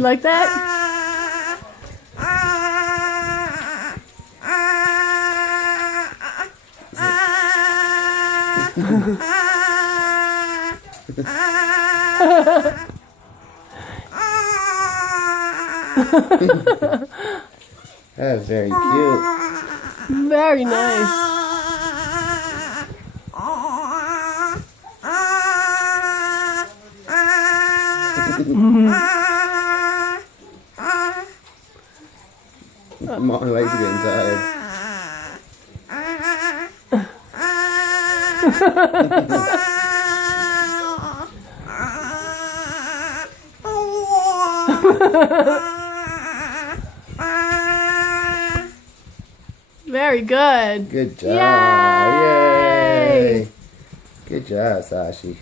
You like that? That's very cute. Very nice. My legs are getting tired. Very good. Good job. Yay! Yay! Good job, Sashi.